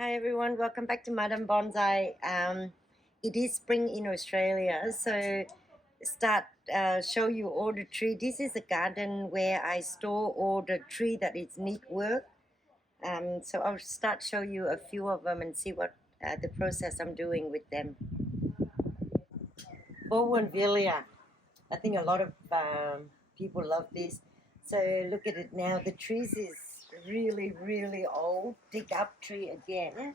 Hi everyone, welcome back to Madam Bonsai. It is spring in Australia, so start show you all the tree. This is a garden where I store all the tree that is neat work. So I'll start show you a few of them and see what the process I'm doing with them. Bougainvillea. I think a lot of people love this. So look at it now. The trees is really old. Dig up tree again,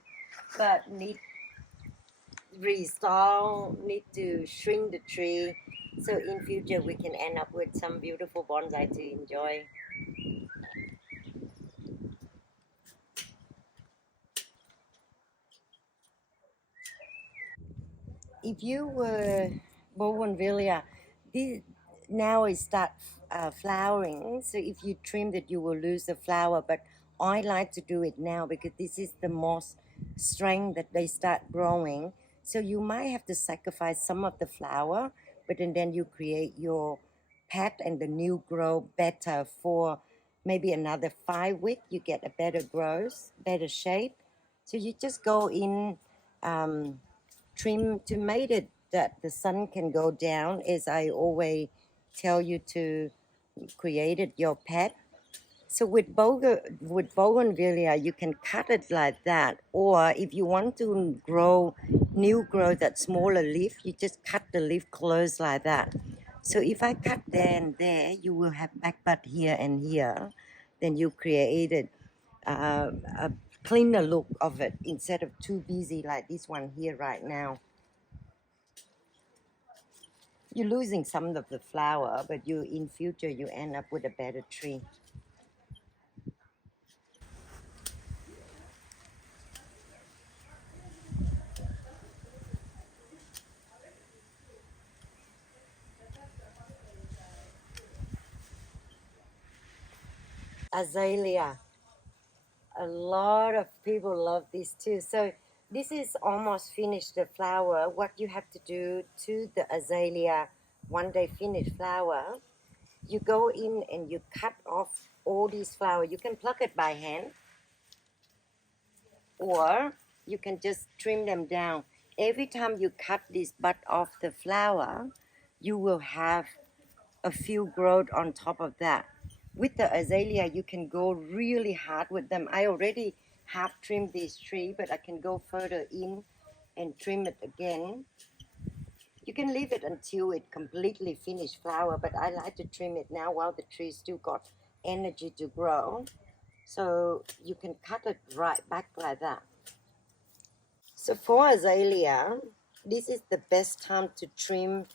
but need restyle, need to shrink the tree, so in future we can end up with some beautiful bonsai to enjoy. If you were Bougainvillea, this now it start flowering, so if you trim it you will lose the flower, but I like to do it now because this is the most strength that they start growing, so you might have to sacrifice some of the flower, but then you create your pad and the new grow better for maybe another 5 weeks. You get a better growth, better shape, so you just go in, trim to make it that the sun can go down, as I always tell you to create it your pet. So with bougainvillea, you can cut it like that, or if you want to grow new growth that smaller leaf, you just cut the leaf close like that. So if I cut there and there, you will have back bud here and here. Then you created a cleaner look of it instead of too busy like this one here right now. You're losing some of the flower, but you in future you end up with a better tree. Azalea. A lot of people love this too. So this is almost finished the flower. What you have to do to the azalea, one day finished flower, you go in and you cut off all these flowers. You can pluck it by hand, or you can just trim them down. Every time you cut this bud off the flower, you will have a few growth on top of that. With the azalea, you can go really hard with them. I already have trimmed this tree, but I can go further in and trim it again. You can leave it until it completely finished flower, but I like to trim it now while the tree still got energy to grow. So you can cut it right back like that. So for azalea, this is the best time to trim.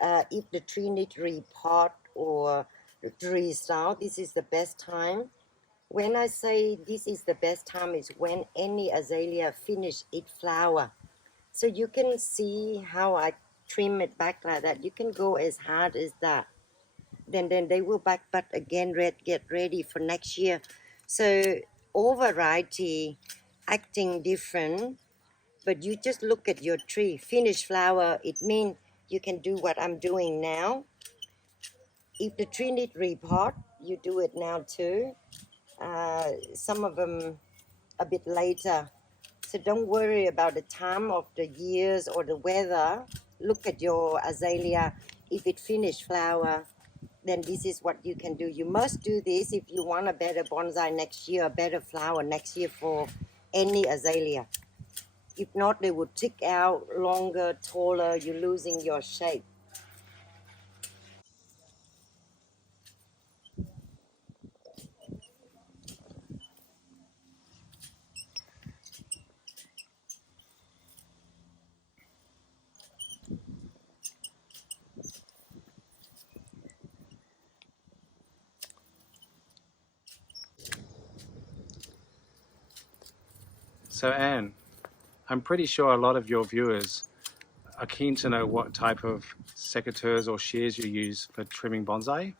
If the tree needs repot or restyle, this is the best time. When I say this is the best time, is when any azalea finish its flower. So you can see how I trim it back like that. You can go as hard as that. Then they will back bud again, get ready for next year. So all variety acting different, but you just look at your tree finished flower. It means you can do what I'm doing now. If the tree need repot, you do it now too. Some of them a bit later, so don't worry about the time of the years or the weather. Look at your azalea. If it finished flower, then this is what you can do. You must do this if you want a better bonsai next year, a better flower next year for any azalea. If not, they would tick out longer, taller. You're losing your shape. So Anne, I'm pretty sure a lot of your viewers are keen to know what type of secateurs or shears you use for trimming bonsai.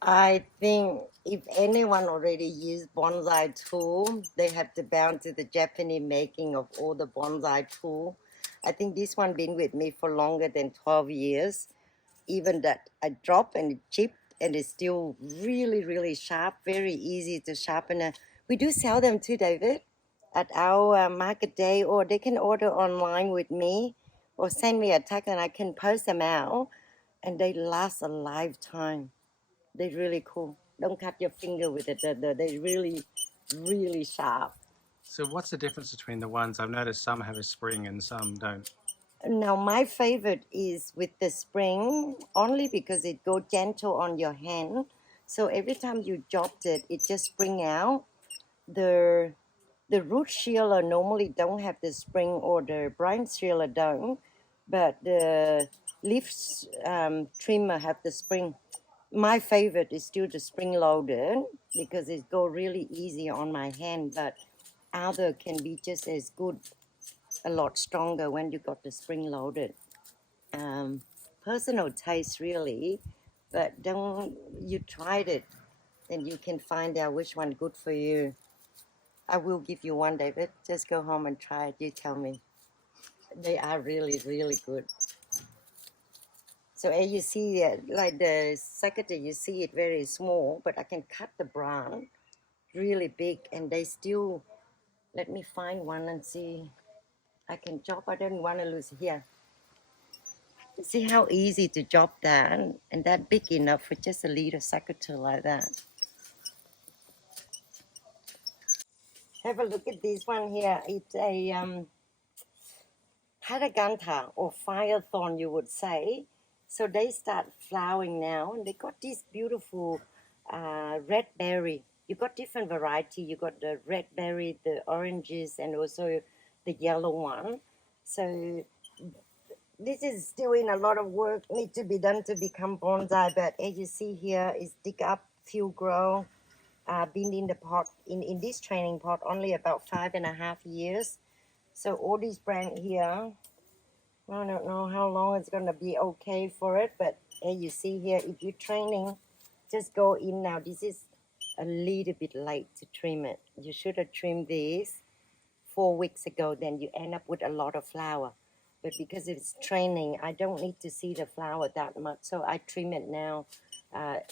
I think if anyone already used bonsai tool, they have to bound to the Japanese making of all the bonsai tool. I think this one been with me for longer than 12 years. Even that I drop and it chipped and it's still really sharp, very easy to sharpen. We do sell them too, David. at our market day, or they can order online with me or send me a text and I can post them out, and they last a lifetime. They're really cool. Don't cut your finger with it. They're really, really sharp. So what's the difference between the ones? I've noticed some have a spring and some don't. Now, my favorite is with the spring, only because it go gentle on your hand. So every time you dropped it, it just spring out. The root shearer normally don't have the spring, or the branch shearer don't, but the leaf trimmer have the spring. My favorite is still the spring loaded because it go really easy on my hand, but other can be just as good, a lot stronger when you got the spring loaded. Personal taste really, but don't you tried it, then you can find out which one good for you. I will give you one, David. Just go home and try it. You tell me. They are really, really good. So as you see, like the secateurs, you see it very small, but I can cut the branch really big, and they still. Let me find one and see. I can chop. I don't want to lose here. See how easy to chop that, and that big enough for just a little secateur like that. Have a look at this one here. It's a Paragantha or fire thorn, you would say. So they start flowering now, and they got this beautiful red berry. You got different variety. You got the red berry, the oranges, and also the yellow one. So this is still in a lot of work need to be done to become bonsai. But as you see here, is dig up, field grow. Been in the pot in this training pot only about 5.5 years. So all these brand here, I don't know how long it's gonna be okay for it, but as you see here, if you're training, just go in now. This is a little bit late to trim it. You should have trimmed this 4 weeks ago, then you end up with a lot of flower. But because it's training, I don't need to see the flower that much, so I trim it now.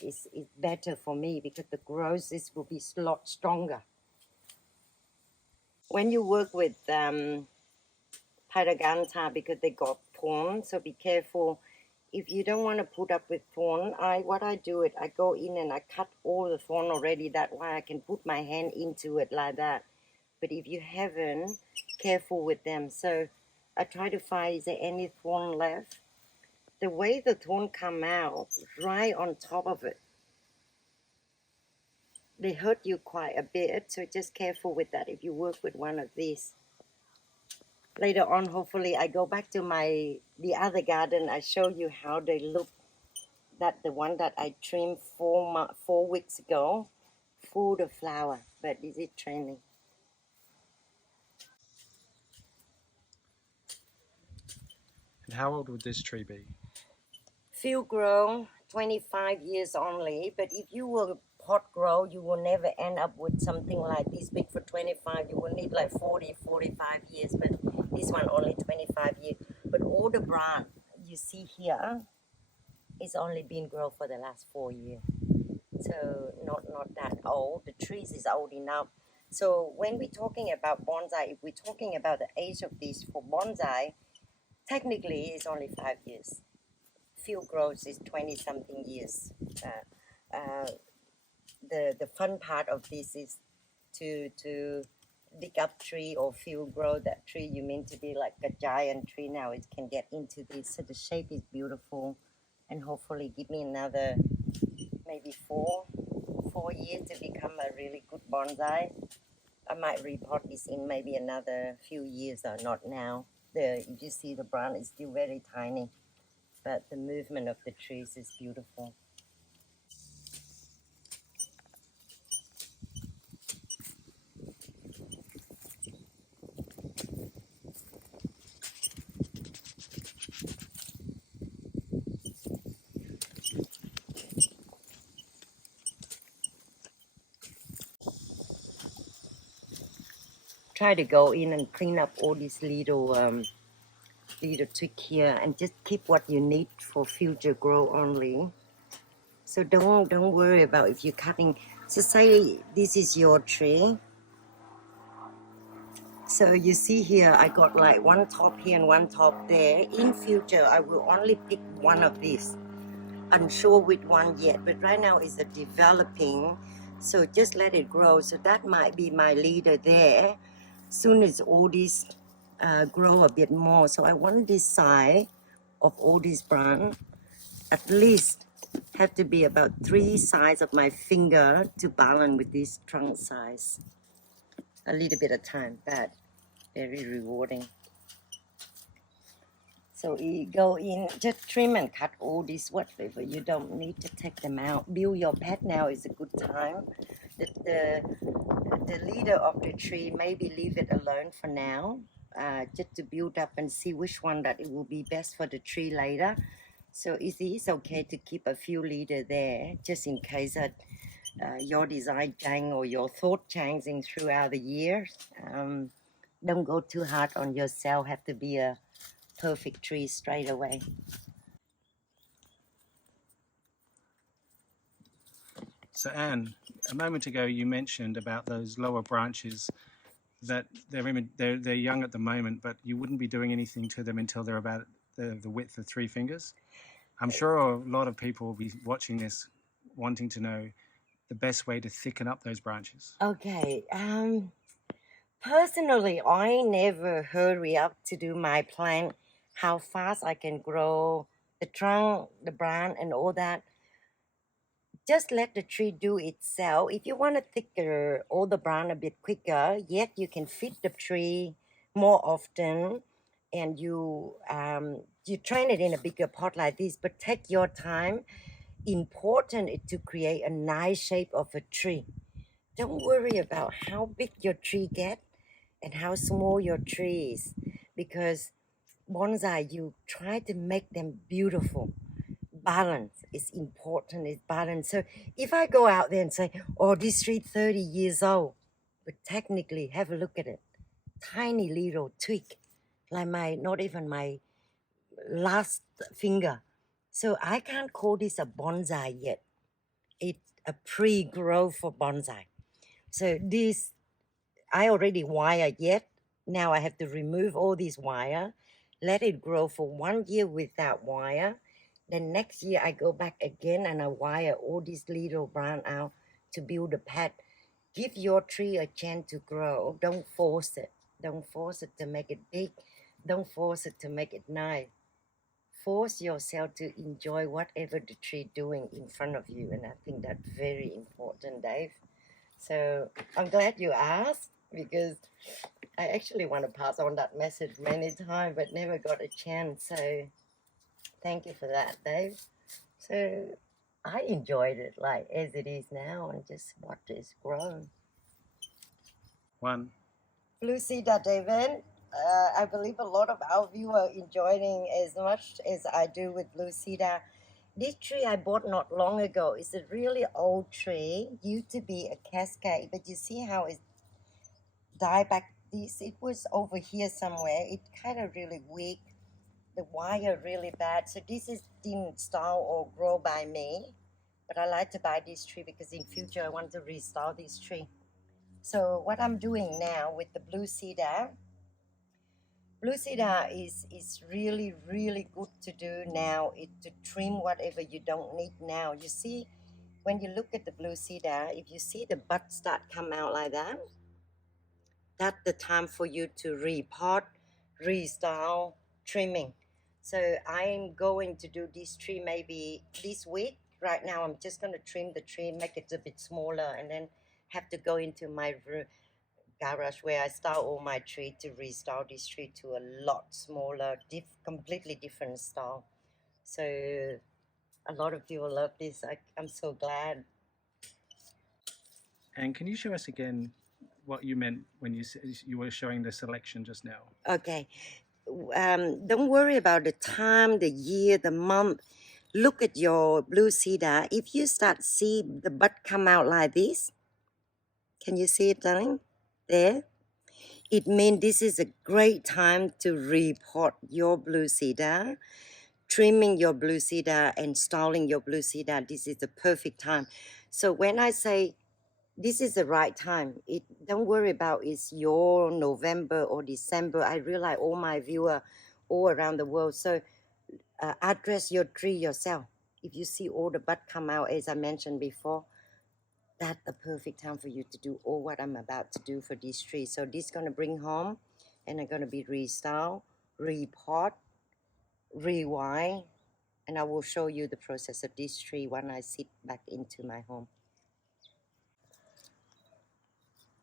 It's better for me because the growth will be a lot stronger. When you work with Paragantha, because they got thorn, so be careful. If you don't want to put up with thorn, I go in and I cut all the thorn already. That way I can put my hand into it like that. But if you haven't, careful with them. So I try to find, is there any thorn left? The way the thorn come out, right on top of it, they hurt you quite a bit. So just careful with that if you work with one of these. Later on, hopefully, I go back to the other garden. I show you how they look. That the one that I trimmed 4 weeks ago, full of flower. But is it training? And how old would this tree be? Field grow, 25 years only. But if you will pot grow, you will never end up with something like this big for 25. You will need like 40, 45 years. But this one only 25 years. But all the branch you see here is only been grown for the last 4 years. So not that old. The trees is old enough. So when we're talking about bonsai, if we're talking about the age of this for bonsai, technically it's only 5 years. Field growth is 20-something years. The fun part of this is to dig up tree or field grow that tree. You mean to be like a giant tree now. It can get into this. So the shape is beautiful, and hopefully give me another maybe 4 years to become a really good bonsai. I might repot this in maybe another few years, or not now. If you see the branch is still very tiny, but the movement of the trees is beautiful. Try to go in and clean up all these little trick here, and just keep what you need for future grow only. So don't worry about if you're cutting. So say this is your tree. So you see here, I got like one top here and one top there. In future, I will only pick one of these. Unsure which one yet, but right now it's a developing. So just let it grow. So that might be my leader there. Soon as all these grow a bit more. So I want this side of all these branch at least have to be about 3 sides of my finger to balance with this trunk size. A little bit of time, but very rewarding. So you go in, just trim and cut all this whatever. You don't need to take them out. Build your pet now is a good time. The leader of the tree, maybe leave it alone for now, just to build up and see which one that it will be best for the tree later. So it is okay to keep a few leader there, just in case that your design change or your thought changing throughout the years. Don't go too hard on yourself. Have to be a perfect tree straight away. So Anne, a moment ago you mentioned about those lower branches that they're young at the moment, but you wouldn't be doing anything to them until they're about the width of 3 fingers. I'm sure a lot of people will be watching this wanting to know the best way to thicken up those branches. Okay. Personally, I never hurry up to do my plant, how fast I can grow the trunk, the branch, and all that. Just let the tree do itself. If you want to thicker all the branch a bit quicker, yet you can feed the tree more often, and you train it in a bigger pot like this. But take your time. Important is to create a nice shape of a tree. Don't worry about how big your tree gets and how small your tree is, because bonsai, you try to make them beautiful. Balance is important, is balance. So if I go out there and say, oh, this tree 30 years old, but technically have a look at it. Tiny little twig, like not even my last finger. So I can't call this a bonsai yet. It's a pre-growth for bonsai. So this, I already wired yet. Now I have to remove all these wire, let it grow for 1 year without wire. Then next year I go back again and I wire all these little branch out to build a pad. Give your tree a chance to grow. Don't force it. Don't force it to make it big. Don't force it to make it nice. Force yourself to enjoy whatever the tree doing in front of you. And I think that's very important, Dave. So I'm glad you asked, because I actually want to pass on that message many times, but never got a chance. So thank you for that, Dave. So I enjoyed it like as it is now and just watch it grow. One. Blue cedar, David. I believe a lot of our viewers are enjoying as much as I do with blue cedar. This tree I bought not long ago is a really old tree, used to be a cascade, but you see how it died back. It was over here somewhere. It kind of really weak. The wire really bad. So this is didn't start or grow by me, but I like to buy this tree because in future I want to restore this tree. So what I'm doing now with the blue cedar is really, really good to do now. It to trim whatever you don't need now. You see, when you look at the blue cedar, if you see the bud start come out like that, that's the time for you to repot, restyle, trimming. So I'm going to do this tree maybe this week. Right now I'm just going to trim the tree, make it a bit smaller, and then have to go into my garage where I start all my tree to restyle this tree to a lot smaller, completely different style. So a lot of people love this. I'm so glad. And can you show us again what you meant when you were showing the selection just now? Okay. Don't worry about the time, the year, the month. Look at your blue cedar. If you start see the bud come out like this, can you see it, darling? There. It means this is a great time to repot your blue cedar, trimming your blue cedar and styling your blue cedar. This is the perfect time. So when I say this is the right time. Don't worry about it's your November or December. I realize all my viewers all around the world. So address your tree yourself. If you see all the bud come out, as I mentioned before, that's the perfect time for you to do all what I'm about to do for this tree. So this is gonna bring home, and I'm gonna be restyle, repot, rewind, and I will show you the process of this tree when I sit back into my home.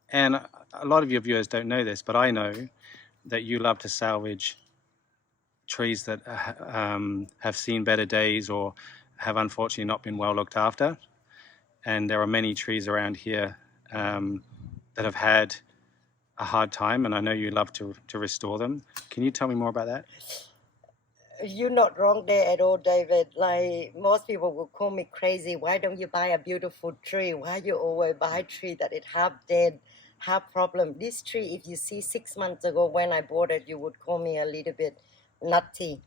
And a lot of your viewers don't know this, but I know that you love to salvage trees that have seen better days or have unfortunately not been well looked after. And there are many trees around here that have had a hard time, and I know you love to restore them. Can you tell me more about that? You're not wrong there at all, David. Like, most people will call me crazy. Why don't you buy a beautiful tree? Why you always buy a tree that is half dead, half problem? This tree, if you see 6 months ago when I bought it, you would call me a little bit nutty.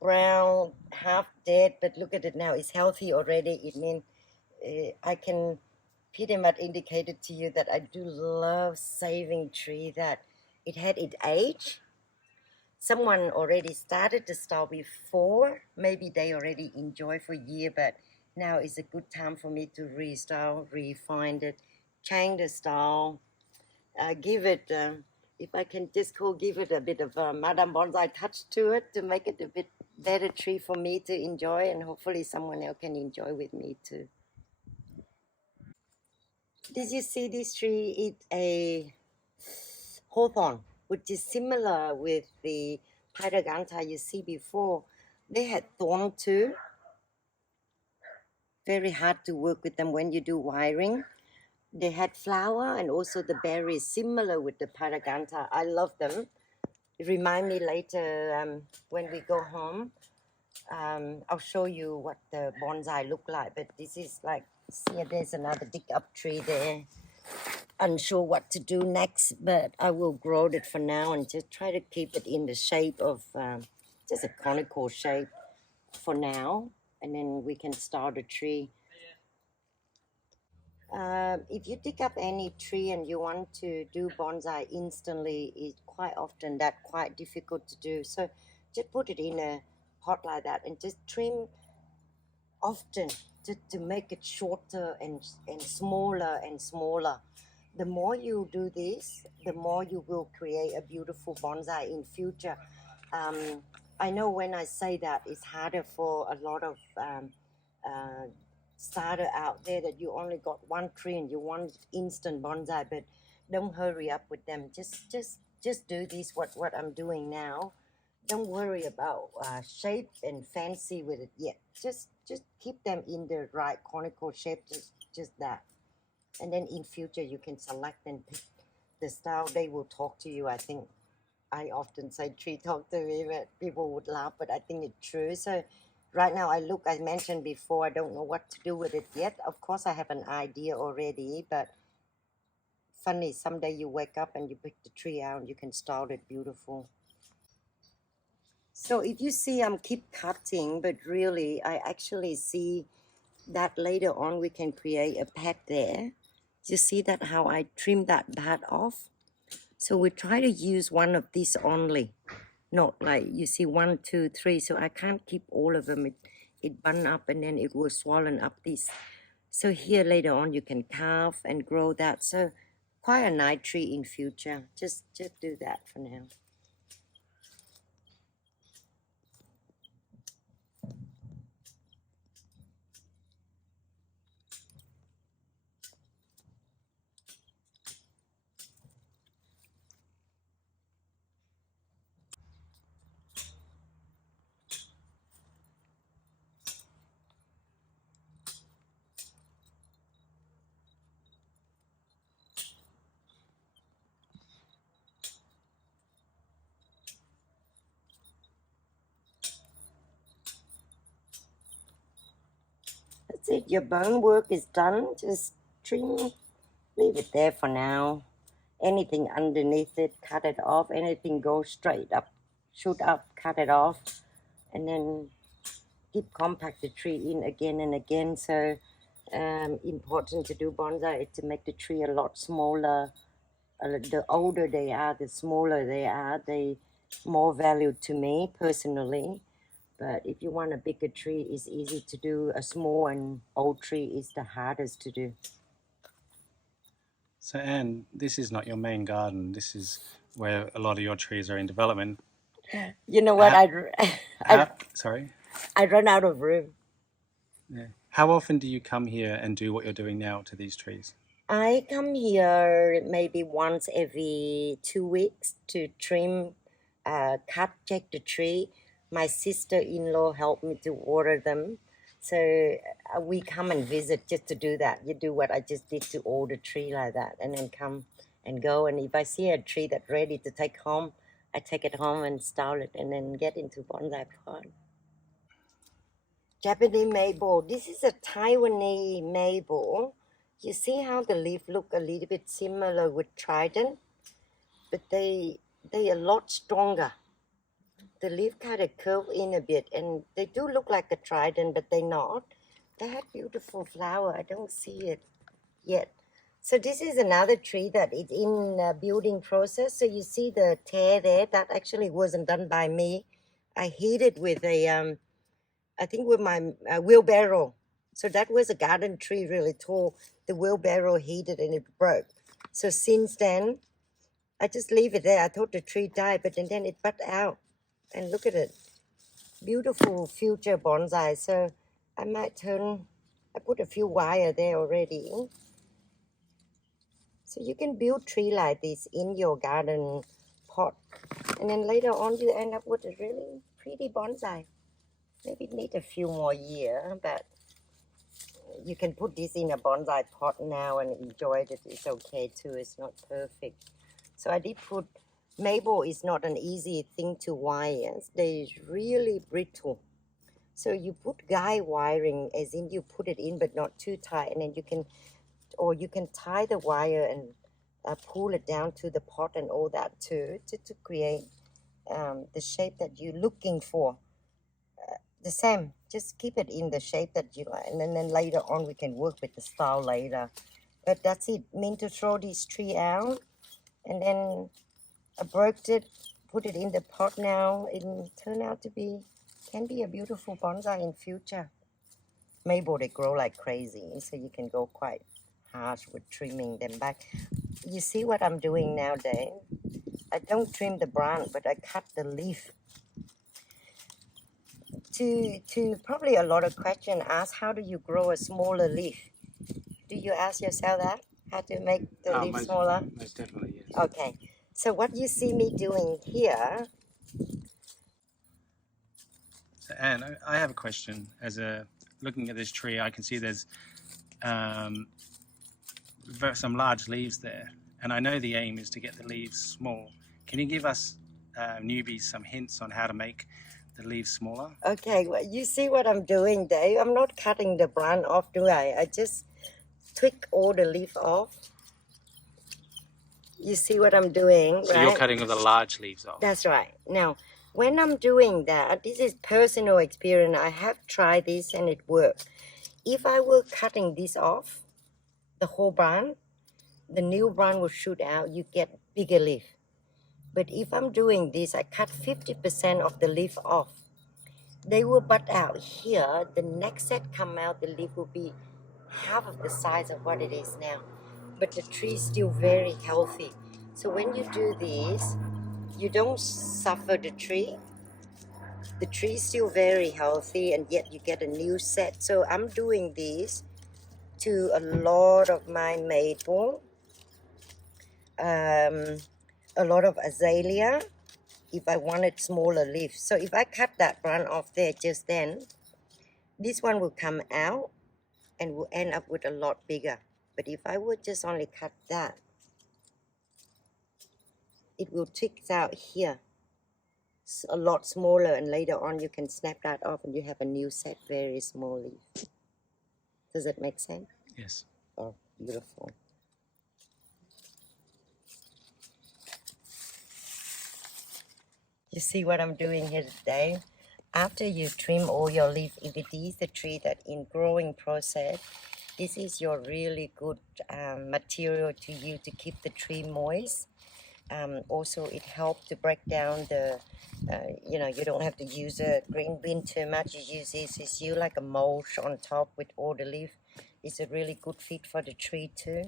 Brown, half dead, but look at it now. It's healthy already. It means I can pretty much indicated to you that I do love saving tree that it had its age. Someone already started the style before. Maybe they already enjoy for a year, but now is a good time for me to restyle, refine it, change the style, give it, if I can just give it a bit of a Madam Bonsai touch to it to make it a bit better tree for me to enjoy, and hopefully someone else can enjoy with me too. Did you see this tree? It's a hawthorn, which is similar with the Pyragantha you see before. They had thorn too. Very hard to work with them when you do wiring. They had flower and also the berries similar with the Pyragantha. I love them. Remind me later when we go home. I'll show you what the bonsai look like. But this is like, see, there's another big up tree there. Unsure what to do next, but I will grow it for now and just try to keep it in the shape of just a conical shape for now, and then we can start a tree. If you dig up any tree and you want to do bonsai instantly, it's quite often that quite difficult to do. So just put it in a pot like that and just trim often to make it shorter and smaller and smaller. The more you do this, the more you will create a beautiful bonsai in future. I know when I say that, it's harder for a lot of starter out there that you only got one tree and you want instant bonsai, but don't hurry up with them. Just do this what I'm doing now. Don't worry about shape and fancy with it yet. Just keep them in the right conical shape. Just that, and then in future you can select and pick the style. They will talk to you. I think I often say tree talk to me, but people would laugh, but I think it's true. So right now I mentioned before, I don't know what to do with it yet. Of course I have an idea already, but funny, someday you wake up and you pick the tree out and you can style it beautiful. So if you see I'm keep cutting, but really I actually see that later on we can create a pad there. You see that how I trim that pad off? So we try to use one of these only, not like you see 1, 2, 3. So I can't keep all of them. It bun up and then it will swollen up this. So here later on you can carve and grow that. So quite a nice tree in future. Just do that for now. That's it. Your bone work is done. Just trim, leave it there for now. Anything underneath it, cut it off. Anything go straight up, shoot up, cut it off. And then keep compact the tree in again and again. So important to do bonsai is to make the tree a lot smaller. The older they are, the smaller they are, they more valued to me personally. But if you want a bigger tree, it's easy to do. A small and old tree is the hardest to do. So Anne, this is not your main garden. This is where a lot of your trees are in development. You know what? Sorry? I run out of room. Yeah. How often do you come here and do what you're doing now to these trees? I come here maybe once every 2 weeks to trim, cut, check the tree. My sister-in-law helped me to water them. So we come and visit just to do that. You do what I just did to all the tree like that, and then come and go. And if I see a tree that's ready to take home, I take it home and style it and then get into bonsai pot. Japanese maple. This is a Taiwanese maple. You see how the leaf look a little bit similar with trident, but they a lot stronger. The leaf kind of curve in a bit, and they do look like a trident, but they're not. They had beautiful flower. I don't see it yet. So this is another tree that is in building process. So you see the tear there. That actually wasn't done by me. I hit it with a, I think with my wheelbarrow. So that was a garden tree, really tall. The wheelbarrow hit it and it broke. So since then, I just leave it there. I thought the tree died, but then it bud out. And look at it. Beautiful future bonsai. So I might I put a few wire there already. So you can build tree like this in your garden pot. And then later on you end up with a really pretty bonsai. Maybe it need a few more years, but you can put this in a bonsai pot now and enjoy it. It's okay too. It's not perfect. So I did put, maple is not an easy thing to wire. They're really brittle. So you put guy wiring, as in you put it in but not too tight, and then you can, or you can tie the wire and pull it down to the pot and all that too, to create the shape that you're looking for. The same, just keep it in the shape that you like, and then later on we can work with the style later. But that's it. Mean to throw this tree out, and then I broke it, put it in the pot now. It turned out to be, can be a beautiful bonsai in future. Maple, they grow like crazy, so you can go quite harsh with trimming them back. You see what I'm doing now, Dave? I don't trim the branch, but I cut the leaf. To probably a lot of questions ask, how do you grow a smaller leaf? Do you ask yourself that? How to make the leaf smaller? Most definitely, yes. Okay, so what you see me doing here. So Anne, I have a question. Looking at this tree, I can see there's some large leaves there, and I know the aim is to get the leaves small. Can you give us newbies some hints on how to make the leaves smaller? Okay, well, you see what I'm doing, Dave? I'm not cutting the branch off, do I? I just tweak all the leaf off. You see what I'm doing, so right? You're cutting the large leaves off. That's right. Now, when I'm doing that, this is personal experience. I have tried this and it worked. If I were cutting this off, the whole branch, the new branch will shoot out. You get bigger leaf. But if I'm doing this, I cut 50% of the leaf off. They will bud out here. The next set come out, the leaf will be half of the size of what it is now. But the tree is still very healthy. So when you do this, you don't suffer the tree. The tree is still very healthy, and yet you get a new set. So I'm doing this to a lot of my maple, a lot of azalea, if I wanted smaller leaves. So if I cut that branch off there just then, this one will come out and will end up with a lot bigger. But if I would just only cut that, it will tick out here a lot smaller, and later on you can snap that off and you have a new set, very small leaf. Does it make sense? Yes. Oh, beautiful. You see what I'm doing here today? After you trim all your leaf, if it is the tree that in growing process, This is your really good material to use to keep the tree moist. Also, it helps to break down the, you don't have to use a green bin too much. You use this, it's you like a mulch on top with all the leaf. It's a really good fit for the tree too.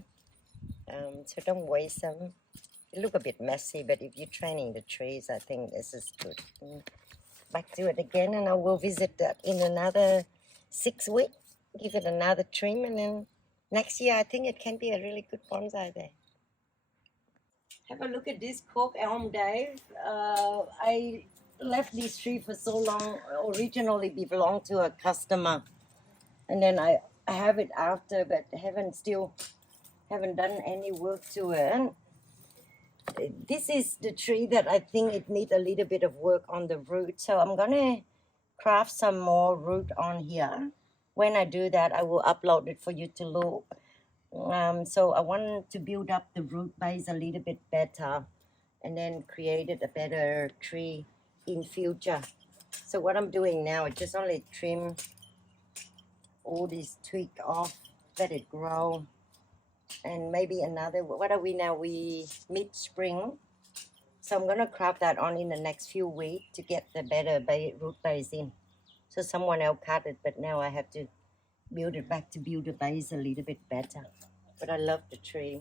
So don't waste them. It look a bit messy, but if you're training the trees, I think this is good. Back to it again, and I will visit that in another 6 weeks. Give it another trim, and then next year I think it can be a really good bonsai there. Have a look at this cork elm, Dave. I left this tree for so long. Originally belonged to a customer, and then I have it after, but haven't done any work to it. This is the tree that I think it needs a little bit of work on the root, so I'm gonna craft some more root on here. When I do that, I will upload it for you to look. So I want to build up the root base a little bit better and then created a better tree in future. So what I'm doing now is just only trim all this twig off, let it grow, and maybe another, what are we now? We mid-spring. So I'm gonna craft that on in the next few weeks to get the better root base in. So someone else cut it, but now I have to build it back to build the base a little bit better. But I love the tree.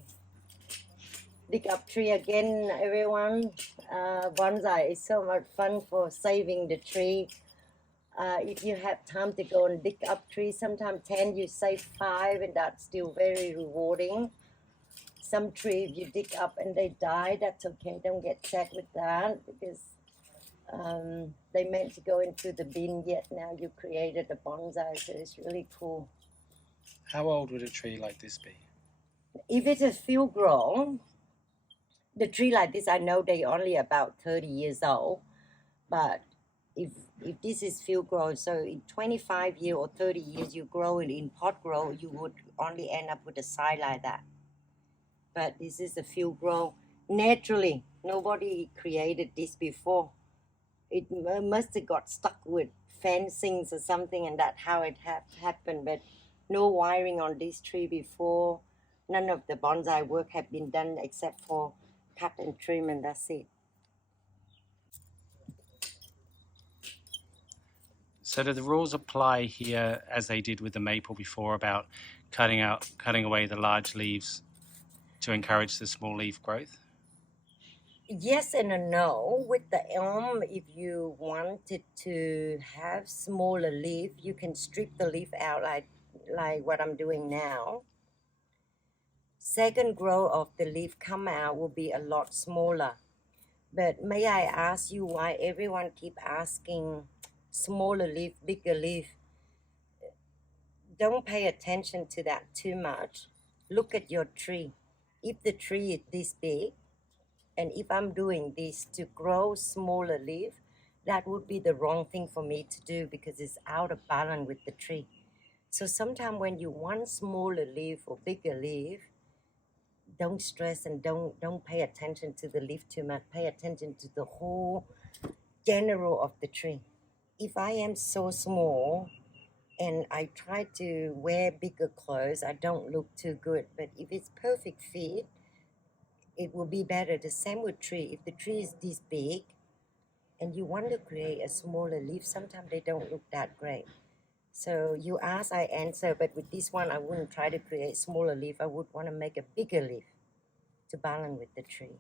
Dig up tree again, everyone. Bonsai is so much fun for saving the tree. If you have time to go and dig up trees, sometimes 10, you save 5, and that's still very rewarding. Some trees you dig up and they die, that's okay. Don't get sad with that, because they meant to go into the bin, yet now you created a bonsai, so it's really cool. How old would a tree like this be? If it's a field grown, the tree like this, I know they only about 30 years old, but if this is field grown, so in 25 years or 30 years you grow it in pot grow, you would only end up with a size like that. But this is a field grow naturally. Nobody created this before. It must have got stuck with fencings or something, and that's how it happened. But no wiring on this tree before. None of the bonsai work had been done except for cut and trim, and that's it. So do the rules apply here as they did with the maple before about cutting away the large leaves to encourage the small leaf growth? Yes and a no. With the elm, if you wanted to have smaller leaf, you can strip the leaf out like what I'm doing now. Second growth of the leaf come out will be a lot smaller. But may I ask you why everyone keep asking smaller leaf, bigger leaf? Don't pay attention to that too much. Look at your tree. If the tree is this big, and if I'm doing this to grow smaller leaf, that would be the wrong thing for me to do, because it's out of balance with the tree. So sometimes when you want smaller leaf or bigger leaf, don't stress and don't pay attention to the leaf too much. Pay attention to the whole general of the tree. If I am so small and I try to wear bigger clothes, I don't look too good. But if it's perfect fit, it will be better. The same with tree. If the tree is this big and you want to create a smaller leaf, sometimes they don't look that great. So you ask, I answer, but with this one, I wouldn't try to create smaller leaf. I would want to make a bigger leaf to balance with the tree.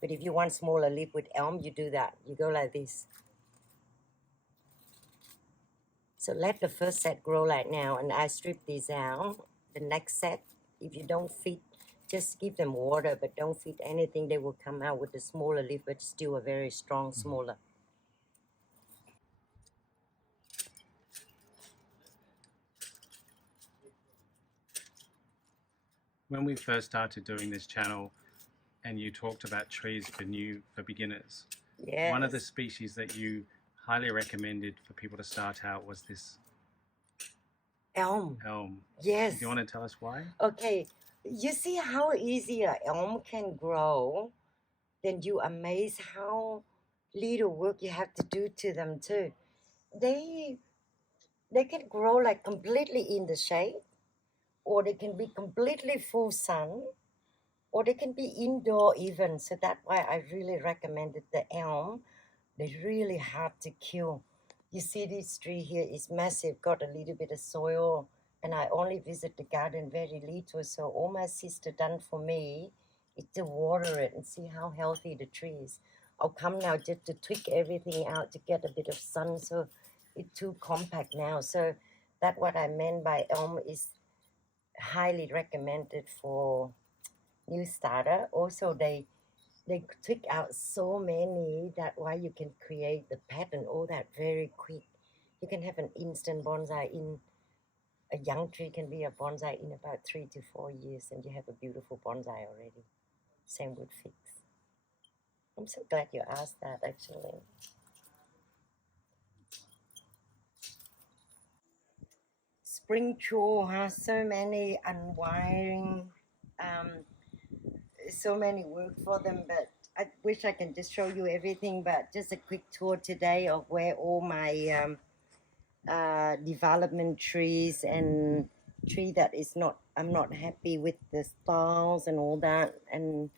But if you want smaller leaf with elm, you do that. You go like this. So let the first set grow like now, and I strip these out. The next set, if you don't feed, just give them water, but don't feed anything. They will come out with a smaller leaf, but still a very strong, smaller. When we first started doing this channel and you talked about trees for beginners, Yes. one of the species that you highly recommended for people to start out was this elm. Yes. Do you want to tell us why? Okay. You see how easy an elm can grow? Then you amaze how little work you have to do to them too. They can grow like completely in the shade. or they can be completely full sun, or they can be indoor even. So that's why I really recommended the elm. They're really hard to kill. You see this tree here is massive, got a little bit of soil, and I only visit the garden very little, so all my sister done for me is to water it and see how healthy the tree is. I'll come now just to tweak everything out to get a bit of sun, so it's too compact now. So that's what I meant by elm is highly recommended for new starter. Also, they tweak out so many that why you can create the pattern all that very quick. You can have an instant bonsai in a young tree can be a bonsai in about 3 to 4 years, and you have a beautiful bonsai already. Same with figs. I'm so glad you asked that actually. Spring chore has so many unwiring, um, so many work for them, but I wish I can just show you everything, but just a quick tour today of where all my development trees and tree that is not, I'm not happy with the styles and all that, and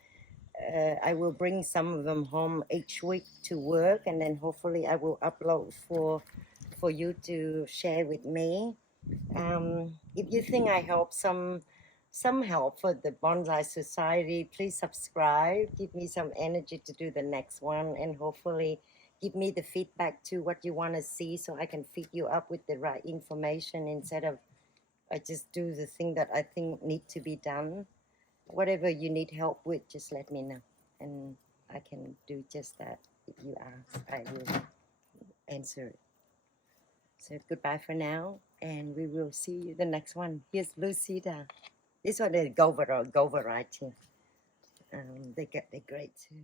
I will bring some of them home each week to work, and then hopefully I will upload for you to share with me. If you think I help some help for the Bonsai Society, please subscribe, give me some energy to do the next one, and hopefully give me the feedback to what you want to see so I can feed you up with the right information instead of I just do the thing that I think need to be done. Whatever you need help with, just let me know, and I can do just that. If you ask, I will answer it. So goodbye for now, and we will see you the next one. Here's blue cedar. This one is go variety. They're great too.